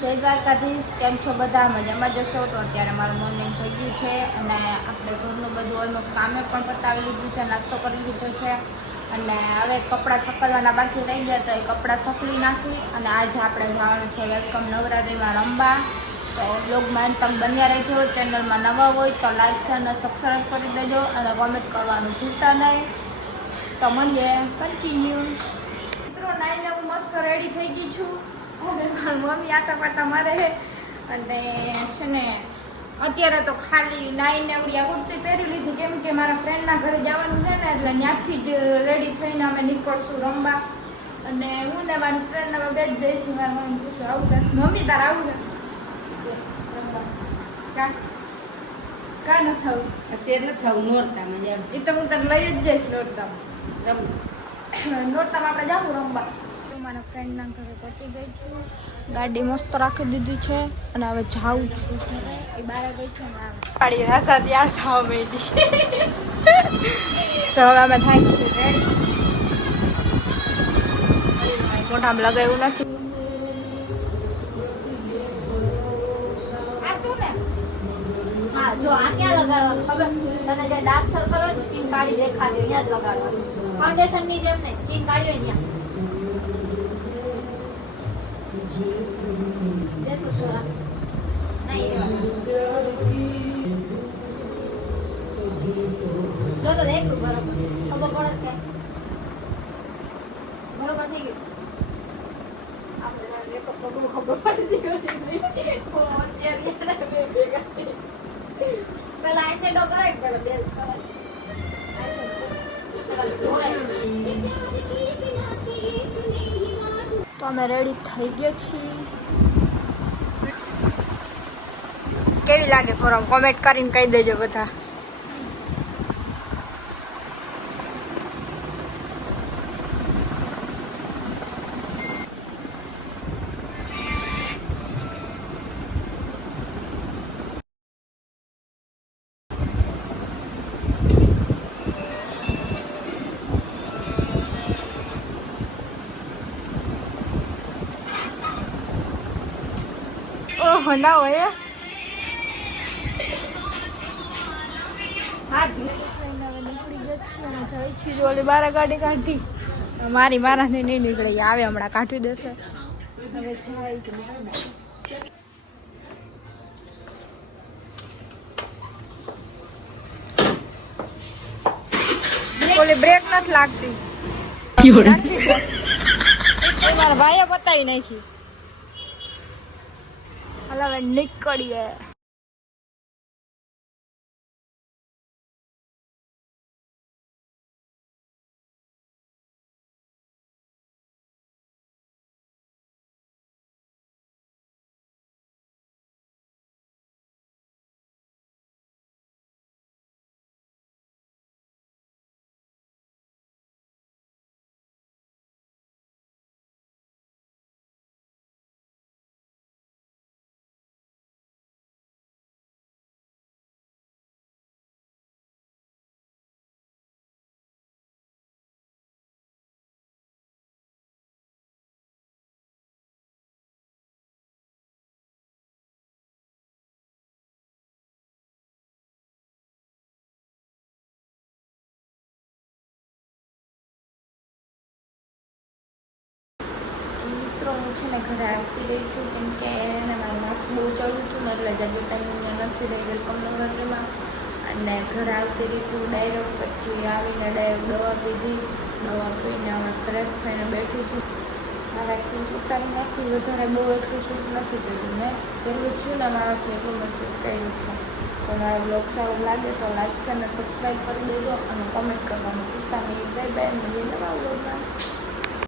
જય દ્વારકાધીશ. કેમ છો બધા? મજામાં જશો? તો અત્યારે મારું મોર્નિંગ થઈ ગયું છે અને આપણે ઘરનું બધું ઓલમોસ્ટ કામે પણ પતાવી લીધું છે, નાસ્તો કરી લીધો છે અને હવે કપડાં સકલવાના બાકી રહી ગયા તો એ કપડાં સકલી નાખી અને આજે આપણે જવાનું છે વેલકમ નવરાત્રિમાં રમવા. તો બ્લોગમાં તમે બન્યા રહેજો. ચેનલમાં નવા હોય તો લાઈક શેર અને સબસ્ક્રાઈબ કરી દેજો અને કોમેન્ટ કરવાનું ભૂલતા નહીં. તો મળીએ કન્ટિન્યુ. મિત્રો નાઈને હું મસ્ત રેડી થઈ ગઈ છું અને મારી મમ્મી આટા પાટા મારે અને છે ને અત્યારે તો ખાલી નાઈને આવડી આ કુર્તી પહેરી લીધી કેમ કે મારા ફ્રેન્ડના ઘરે જવાનું છે ને એટલે ત્યાંથી જ રેડી થઈને અમે નીકળશું રમવા. અને હું ને મારી ફ્રેન્ડ અમે બે જ જઈશું. મારી મમ્મી પૂછું આવું મમ્મી તારે આવું ને કા કા ન થવું અત્યારે ન થવું નોરતા મજા એ તો હું તને લઈ જ જઈશ નોરતા નોરતામાં આપણે જાવું રમવા. મારા ફ્રેન્ડના ઘરે પહોંચી ગઈ છું, ગાડી મસ્ત રાખી દીધી છે અને હવે જાઉં છું ઘરે. એ બહાર ગઈ છે ને ગાડી રાતા ત્યાર થવા માંડી. જો હવે અમે થાય છે રેડી. મોઢામાં લગાવ્યું નથી. હા જો આ ક્યાં લગાડવાનું ખબર તને? જે ડાર્ક સર્કલ હોય સ્કિન કાળી દેખાતી હોય ત્યાં જ લગાડવાનું. ફાઉન્ડેશન ની જેમ નહીં, સ્કિન કાળી હોય ત્યાં. देखो थोड़ा नहीं रे जो तो देख बराबर खबर पड़त के बराबर થઈ ગયું. આપણે જાણ મેકઅપ તો ખબર પડી ગઈ ઓ શેરિયા ને ભેગા પેલા આઈ શેડો કરાય પેલા બેલ કરાય. તો અમે રેડી થઈ ગયા છીએ. કેવી લાગે ફોરમ કોમેન્ટ કરીને કહી દેજો બધા. ઓહો ના હોય બારા ગાડી કાઢી મારાથી નહીં નીકળે. આવે હમણાં કાઢી દેશે. હવે ઓલી બ્રેક નથી લાગતી. મારા ભાઈએ બતાવી નાખી. હવે નીકળીએ. હું છે ને ઘરે આવતી રહી છું કેમ કે એને મારું માથું બહુ ચડ્યું હતું ને એટલે જાજુ ટાઈમ અહીંયા નથી રહી વેલકમ નવરાત્રિમાં. અને ઘરે આવતી રહી તું ડાયરેક્ટ પછી આવીને ડાયરેક્ટ દવા પીધી. દવા પીને હવે ફ્રેશ થઈને બેઠી છું. મારાથી ઉતારી નથી વધારે બહુ એટલું શૂટ નથી કર્યું. મેં પેલું છું ને મારાથી એટલું મેં શૂટ કર્યું છે. તો મારો બ્લોગ સારો લાગે તો લાઈક છે અને સબસ્ક્રાઈબ કરી દેજો અને કોમેન્ટ કરવાનું ભૂલતા નહીં. Bye bye. મળીએ નવા બ્લોગમાં.